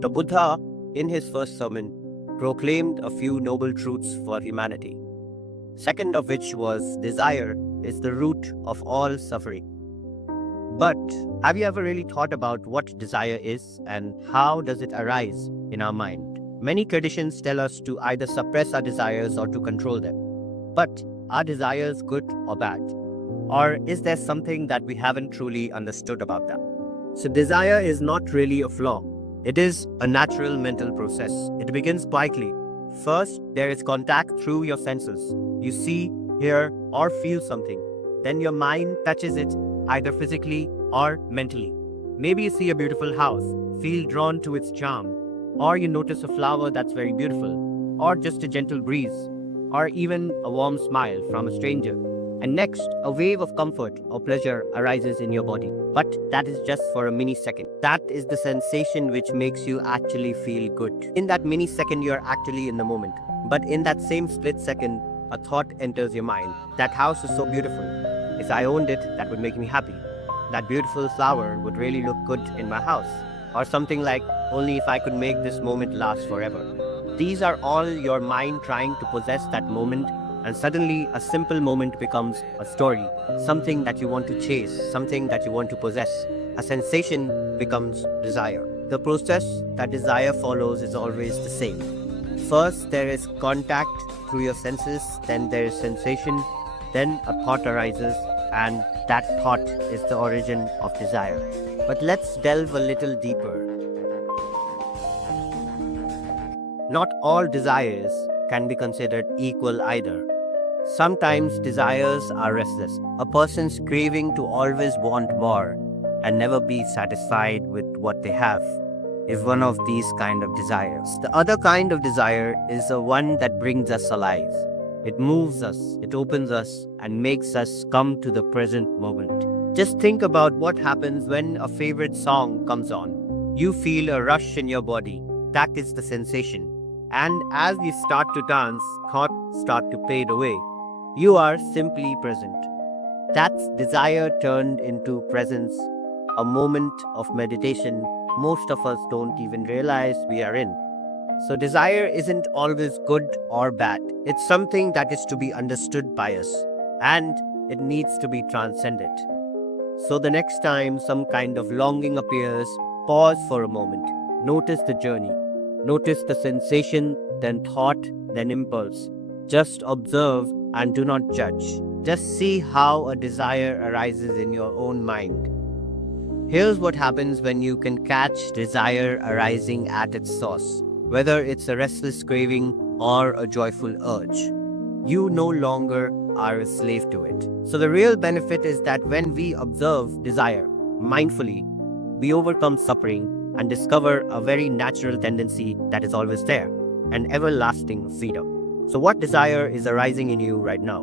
The Buddha, in his first sermon, proclaimed a few noble truths for humanity. Second of which was desire is the root of all suffering. But have you ever really thought about what desire is and how does it arise in our mind? Many traditions tell us to either suppress our desires or to control them. But are desires good or bad? Or is there something that we haven't truly understood about them? So desire is not really a flaw. It is a natural mental process. It begins quietly. First, there is contact through your senses. You see, hear, or feel something. Then your mind touches it, either physically or mentally. Maybe you see a beautiful house, feel drawn to its charm, or you notice a flower that's very beautiful, or just a gentle breeze, or even a warm smile from a stranger. And next, a wave of comfort or pleasure arises in your body. But that is just for a mini second. That is the sensation which makes you actually feel good. In that mini second, you're actually in the moment. But in that same split second, a thought enters your mind. That house is so beautiful. If I owned it, that would make me happy. That beautiful flower would really look good in my house. Or something like, only if I could make this moment last forever. These are all your mind trying to possess that moment, and suddenly a simple moment becomes a story, something that you want to chase, something that you want to possess. A sensation becomes desire. The process that desire follows is always the same. First, there is contact through your senses, then there is sensation, then a thought arises, and that thought is the origin of desire. But let's delve a little deeper. Not all desires can be considered equal either. Sometimes desires are restless. A person's craving to always want more and never be satisfied with what they have is one of these kind of desires. The other kind of desire is the one that brings us alive. It moves us, it opens us, and makes us come to the present moment. Just think about what happens when a favorite song comes on. You feel a rush in your body. That is the sensation. And as you start to dance, thoughts start to fade away. You are simply present. That's desire turned into presence, a moment of meditation most of us don't even realize we are in. So desire isn't always good or bad. It's something that is to be understood by us, and it needs to be transcended. So the next time some kind of longing appears, pause for a moment. Notice the journey. Notice the sensation, then thought, then impulse. Just observe and do not judge. Just see how a desire arises in your own mind. Here's what happens when you can catch desire arising at its source, whether it's a restless craving or a joyful urge. You no longer are a slave to it. So the real benefit is that when we observe desire mindfully, we overcome suffering and discover a very natural tendency that is always there, an everlasting freedom. So what desire is arising in you right now?